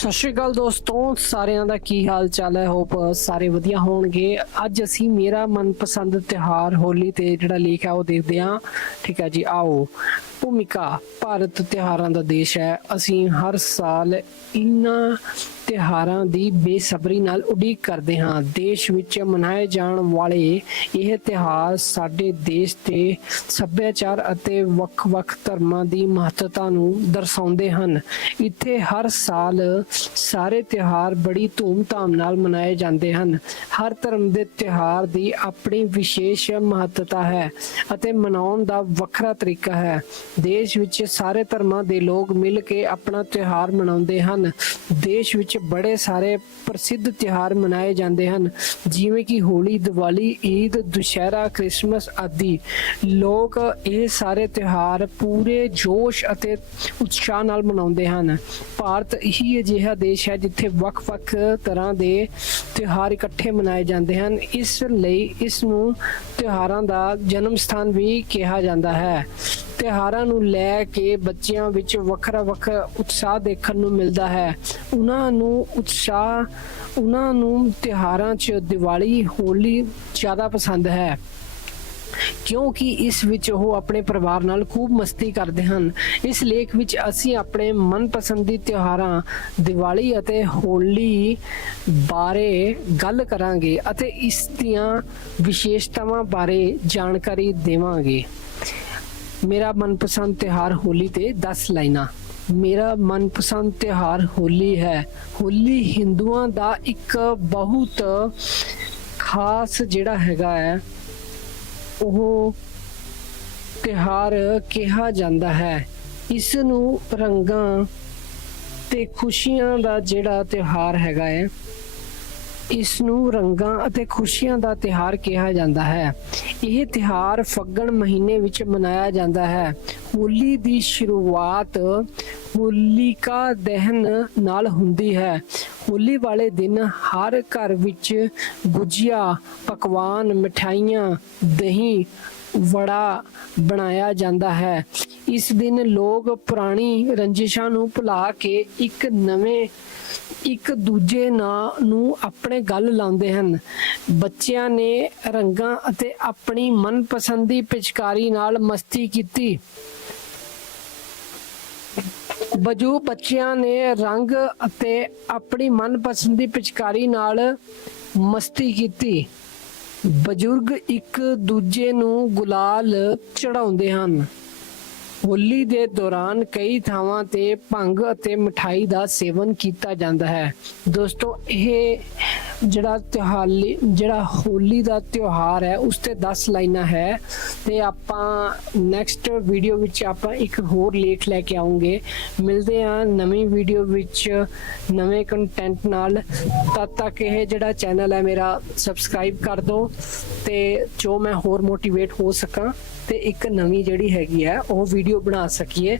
ਸਤਿ ਸ਼੍ਰੀ ਅਕਾਲ ਦੋਸਤੋ, ਸਾਰਿਆਂ ਦਾ ਕੀ ਹਾਲ ਚਾਲ ਹੈ? ਹੋਪ ਸਾਰੇ ਵਧੀਆ ਹੋਣਗੇ। ਅੱਜ ਅਸੀਂ ਮੇਰਾ ਮਨਪਸੰਦ ਤਿਉਹਾਰ ਹੋਲੀ ਤੇ ਜਿਹੜਾ ਲੇਖ ਹੈ ਉਹ ਦੇਖਦੇ ਹਾਂ। ਠੀਕ ਹੈ ਜੀ, ਆਓ। ਭੂਮਿਕਾ ਭਾਰਤ ਤਿਉਹਾਰਾਂ ਦਾ ਦੇਸ਼ ਹੈ। ਅਸੀਂ ਹਰ ਸਾਲ ਇਹਨਾਂ ਤਿਉਹਾਰਾਂ ਦੀ ਬੇਸਬਰੀ ਨਾਲ ਉਡੀਕ ਕਰਦੇ ਹਾਂ। ਦੇਸ਼ ਵਿੱਚ ਮਨਾਏ ਜਾਣ ਵਾਲੇ ਇਹ ਤਿਉਹਾਰ ਸਾਡੇ ਦੇਸ਼ ਦੇ ਸੱਭਿਆਚਾਰ ਅਤੇ ਵੱਖ-ਵੱਖ ਧਰਮਾਂ ਦੀ ਮਹੱਤਤਾ ਨੂੰ ਦਰਸਾਉਂਦੇ ਹਨ। ਇੱਥੇ ਹਰ ਸਾਲ ਸਾਰੇ ਤਿਉਹਾਰ ਬੜੀ ਧੂਮ-ਧਾਮ ਨਾਲ ਮਨਾਏ ਜਾਂਦੇ ਹਨ। ਹਰ ਧਰਮ ਦੇ ਤਿਉਹਾਰ ਦੀ ਆਪਣੀ ਵਿਸ਼ੇਸ਼ ਮਹੱਤਤਾ ਹੈ ਅਤੇ ਮਨਾਉਣ ਦਾ ਵੱਖਰਾ ਤਰੀਕਾ ਹੈ। ਦੇਸ਼ ਵਿੱਚ ਸਾਰੇ ਧਰਮਾਂ ਦੇ ਲੋਕ ਮਿਲ ਕੇ ਆਪਣਾ ਤਿਉਹਾਰ ਮਨਾਉਂਦੇ ਹਨ। ਦੇਸ਼ ਵਿੱਚ ਬੜੇ ਸਾਰੇ ਪ੍ਰਸਿੱਧ ਤਿਉਹਾਰ ਮਨਾਏ ਜਾਂਦੇ ਹਨ। ਜਿਵੇਂ ਕਿ ਹੋਲੀ, ਦੀਵਾਲੀ, ਈਦ, ਦੁਸ਼ਹਿਰਾ, ਕ੍ਰਿਸਮਸ ਆਦਿ। ਲੋਕ ਇਹ ਸਾਰੇ ਤਿਉਹਾਰ ਪੂਰੇ ਜੋਸ਼ ਅਤੇ ਉਤਸ਼ਾਹ ਨਾਲ ਮਨਾਉਂਦੇ ਹਨ। ਭਾਰਤ ਹੀ ਅਜਿਹਾ ਦੇਸ਼ ਹੈ ਜਿੱਥੇ ਵੱਖ-ਵੱਖ ਤਰ੍ਹਾਂ ਦੇ ਤਿਉਹਾਰ ਇਕੱਠੇ ਮਨਾਏ ਜਾਂਦੇ ਹਨ। ਇਸ ਲਈ ਇਸ ਨੂੰ ਤਿਉਹਾਰਾਂ ਦਾ ਜਨਮ ਸਥਾਨ ਵੀ ਕਿਹਾ ਜਾਂਦਾ ਹੈ। ਤਿਉਹਾਰਾਂ ਨੂੰ ਲੈ ਕੇ ਬੱਚਿਆਂ ਵਿੱਚ ਵੱਖਰਾ ਵੱਖਰਾ ਉਤਸ਼ਾਹ ਦੇਖਣ ਨੂੰ ਮਿਲਦਾ ਹੈ। ਉਹਨਾਂ ਨੂੰ ਉਤਸ਼ਾਹ, ਉਹਨਾਂ ਨੂੰ ਤਿਉਹਾਰਾਂ 'ਚ ਦੀਵਾਲੀ, ਹੋਲੀ ਜ਼ਿਆਦਾ ਪਸੰਦ ਹੈ। ਕਿਉਂਕਿ ਇਸ ਵਿੱਚ ਉਹ ਆਪਣੇ ਪਰਿਵਾਰ ਨਾਲ ਖੂਬ ਮਸਤੀ ਕਰਦੇ ਹਨ। ਇਸ ਲੇਖ ਵਿੱਚ ਅਸੀਂ ਆਪਣੇ ਮਨਪਸੰਦੀ ਤਿਉਹਾਰਾਂ, ਦੀਵਾਲੀ ਅਤੇ ਹੋਲੀ ਬਾਰੇ ਗੱਲ ਕਰਾਂਗੇ ਅਤੇ ਇਸ ਦੀਆਂ ਵਿਸ਼ੇਸ਼ਤਾਵਾਂ ਬਾਰੇ ਜਾਣਕਾਰੀ ਦੇਵਾਂਗੇ। ਮੇਰਾ ਮਨਪਸੰਦ ਤਿਉਹਾਰ ਹੋਲੀ ਤੇ 10 ਲਾਈਨਾਂ। ਮੇਰਾ ਮਨਪਸੰਦ ਤਿਉਹਾਰ ਹੋਲੀ ਹੈ। ਹੋਲੀ ਹਿੰਦੂਆਂ ਦਾ ਇੱਕ ਬਹੁਤ ਖਾਸ ਜਿਹੜਾ ਹੈਗਾ ਹੈ, ਉਹ ਤਿਉਹਾਰ ਕਿਹਾ ਜਾਂਦਾ ਹੈ। ਇਸ ਨੂੰ ਰੰਗਾਂ ਤੇ ਖੁਸ਼ੀਆਂ ਦਾ ਜਿਹੜਾ ਤਿਉਹਾਰ ਹੈਗਾ ਹੈ ਇਸ ਨੂੰ ਰੰਗਾਂ ਅਤੇ ਖੁਸ਼ੀਆਂ ਦਾ ਤਿਉਹਾਰ ਕਿਹਾ ਜਾਂਦਾ ਹੈ। ਇਹ ਤਿਉਹਾਰ ਫੱਗਣ ਮਹੀਨੇ ਵਿੱਚ ਮਨਾਇਆ ਜਾਂਦਾ ਹੈ। ਹੋਲੀ ਦੀ ਸ਼ੁਰੂਆਤ ਹੋਲਿਕਾ ਦਹਨ ਨਾਲ ਹੁੰਦੀ ਹੈ। ਹੋਲੀ ਵਾਲੇ ਦਿਨ ਹਰ ਘਰ ਵਿੱਚ ਗੁਜੀਆ, ਪਕਵਾਨ, ਮਠਾਈਆਂ, ਦਹੀਂ, ਵੜਾ ਬਣਾਇਆ ਜਾਂਦਾ ਹੈ। ਇਸ ਦਿਨ ਲੋਕ ਪੁਰਾਣੀ ਰੰਜਿਸ਼ਾਂ ਨੂੰ ਭੁਲਾ ਕੇ ਇੱਕ ਨਵੇਂ, ਇੱਕ ਦੂਜੇ ਨਾਂ ਨੂੰ ਆਪਣੇ ਗੱਲ ਲਾਉਂਦੇ ਹਨ। ਬੱਚਿਆਂ ਨੇ ਰੰਗਾਂ ਅਤੇ ਆਪਣੀ ਮਨਪਸੰਦੀ ਪਿਚਕਾਰੀ ਨਾਲ ਮਸਤੀ ਕੀਤੀ। ਬਜੂ ਬੱਚਿਆਂ ਨੇ ਰੰਗ ਅਤੇ ਆਪਣੀ ਮਨਪਸੰਦੀ ਪਿਚਕਾਰੀ ਨਾਲ ਮਸਤੀ ਕੀਤੀ। ਬਜ਼ੁਰਗ ਇੱਕ ਦੂਜੇ ਨੂੰ ਗੁਲਾਲ ਚੜਾਉਂਦੇ ਹਨ। ਹੋਲੀ ਦੇ ਦੌਰਾਨ ਕਈ ਥਾਵਾਂ ਤੇ ਭੰਗ ਅਤੇ ਮਠਾਈ ਦਾ ਸੇਵਨ ਕੀਤਾ ਜਾਂਦਾ ਹੈ। ਦੋਸਤੋ, ਇਹ ਜਿਹੜਾ ਤਿਉਹਾਰ ਜਿਹੜਾ ਹੋਲੀ ਦਾ ਤਿਉਹਾਰ ਹੈ, ਉਸ ਤੇ 10 ਲਾਈਨਾਂ ਹੈ ਤੇ ਆਪਾਂ ਨੈਕਸਟ ਵੀਡੀਓ ਵਿੱਚ ਆਪਾਂ ਇੱਕ ਹੋਰ ਲੇਖ ਲੈ ਕੇ ਆਉਂਗੇ। ਮਿਲਦੇ ਹਾਂ ਨਵੀਂ ਵੀਡੀਓ ਵਿੱਚ ਨਵੇਂ ਕੰਟੈਂਟ ਨਾਲ। ਤਦ ਤੱਕ ਇਹ ਜਿਹੜਾ ਚੈਨਲ ਹੈ ਮੇਰਾ ਸਬਸਕ੍ਰਾਈਬ ਕਰ ਦਿਓ ਤੇ ਜੋ ਮੈਂ ਹੋਰ ਮੋਟੀਵੇਟ ਹੋ ਸਕਾਂ ਤੇ ਇੱਕ ਨਵੀਂ ਜਿਹੜੀ ਹੈਗੀ ਹੈ, ਉਹ ਵੀਡੀਓ Bill Brass aqui. É